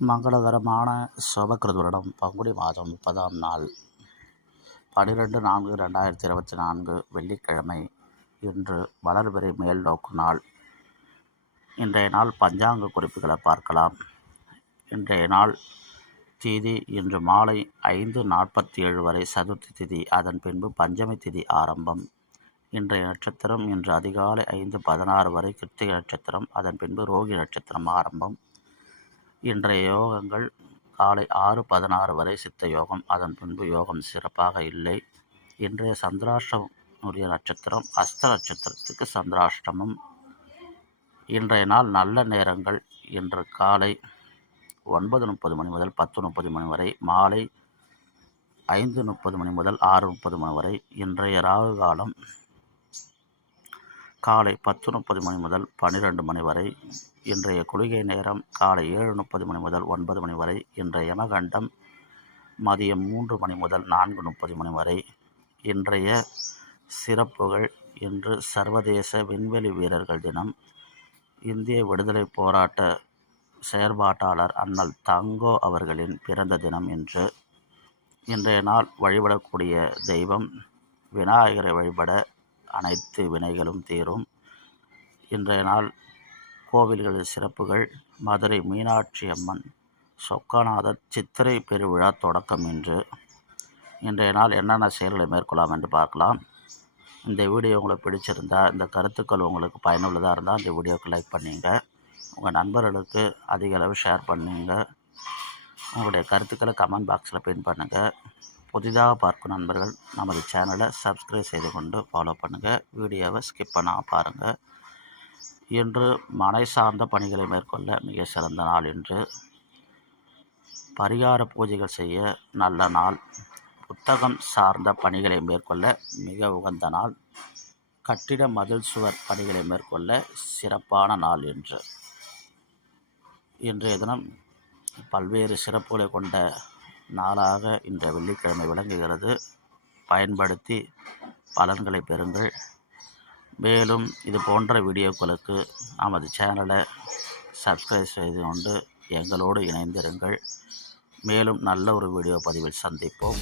மங்களகரமான சோபக்கிருது வருடம் பங்குனி மாதம் 30ஆம் நாள் 12/4/2024 வெள்ளிக்கிழமை. இன்று வளர்பிறை மேல் நோக்கு நாள். இன்றைய நாள் பஞ்சாங்க குறிப்புகளை பார்க்கலாம். இன்றைய நாள் திதி இன்று மாலை 5:47 வரை சதுர்த்தி திதி, அதன் பின்பு பஞ்சமி திதி ஆரம்பம். இன்றைய நட்சத்திரம் இன்று அதிகாலை 5:16 வரை கிருத்திகை நட்சத்திரம், அதன் பின்பு ரோகி நட்சத்திரம் ஆரம்பம். இன்றைய யோகங்கள் காலை 6:16 வரை சித்த யோகம், அதன் பின்பு யோகம் சிறப்பாக இல்லை. இன்றைய சந்திராஷ்டமம் உரிய நட்சத்திரம் அஸ்த நட்சத்திரத்துக்கு சந்திராஷ்டமம். இன்றைய நாள் நல்ல நேரங்கள் இன்று காலை 9:30 மணி முதல் 10:30 மணி வரை, மாலை 5:30 மணி முதல் 6:30 மணி வரை. இன்றைய ராகு காலம் காலை 10:30 மணி முதல் 12 மணி வரை. இன்றைய குளிகை நேரம் காலை 7:30 மணி முதல் 9 மணி வரை. இன்றைய யமகண்டம் மதியம் 3 மணி முதல் 4:30 மணி வரை. இன்றைய சிறப்புகள்: இன்று சர்வதேச விண்வெளி வீரர்கள் தினம், இந்திய விடுதலை போராட்ட செயற்பாட்டாளர் அண்ணல் தங்கோ அவர்களின் பிறந்த தினம் இன்று. இன்றைய நாள் வழிபடக்கூடிய தெய்வம் விநாயகரை வழிபட அனைத்து வினைகளும் தீரும். இன்றைய நாள் கோவில்களில் சிறப்புகள்: மதுரை மீனாட்சி அம்மன் சொக்கநாதர் சித்திரை பெருவிழா தொடக்கம் இன்று. இன்றைய நாள் என்னென்ன செயல்களை மேற்கொள்ளலாம் என்று பார்க்கலாம். இந்த வீடியோ உங்களுக்கு பிடிச்சிருந்தா, இந்த கருத்துக்கள் உங்களுக்கு பயனுள்ளதாக இருந்தால் இந்த வீடியோக்கு லைக் பண்ணிங்க, உங்கள் நண்பர்களுக்கு அதிக அளவு ஷேர் பண்ணுங்க, உங்களுடைய கருத்துக்களை கமெண்ட் பாக்ஸில் பின் பண்ணுங்கள். புதிதாக பார்க்கும் நண்பர்கள் நமது சேனலை சப்ஸ்கிரைப் செய்து கொண்டு ஃபாலோ பண்ணுங்கள். வீடியோவை ஸ்கிப் பண்ணாமல் பாருங்கள். இன்று மனை சார்ந்த பணிகளை மேற்கொள்ள மிக சிறந்த நாள். இன்று பரிகார பூஜைகள் செய்ய நல்ல நாள். புத்தகம் சார்ந்த பணிகளை மேற்கொள்ள மிக உகந்த நாள். கட்டிட மதில் சுவர் பணிகளை மேற்கொள்ள சிறப்பான நாள். இன்றைய தினம் பல்வேறு சிறப்புகளை கொண்ட நாளாக இன்றைய வெள்ளிக்கிழமை விளங்குகிறது. பயன்படுத்தி பலன்களை பெறுங்கள். மேலும் இது போன்ற வீடியோக்களுக்கு நமது சேனலை சப்ஸ்கிரைப் செய்து கொண்டு எங்களோடு இணைந்திருங்கள். மேலும் நல்ல ஒரு வீடியோ பதிவில் சந்திப்போம்.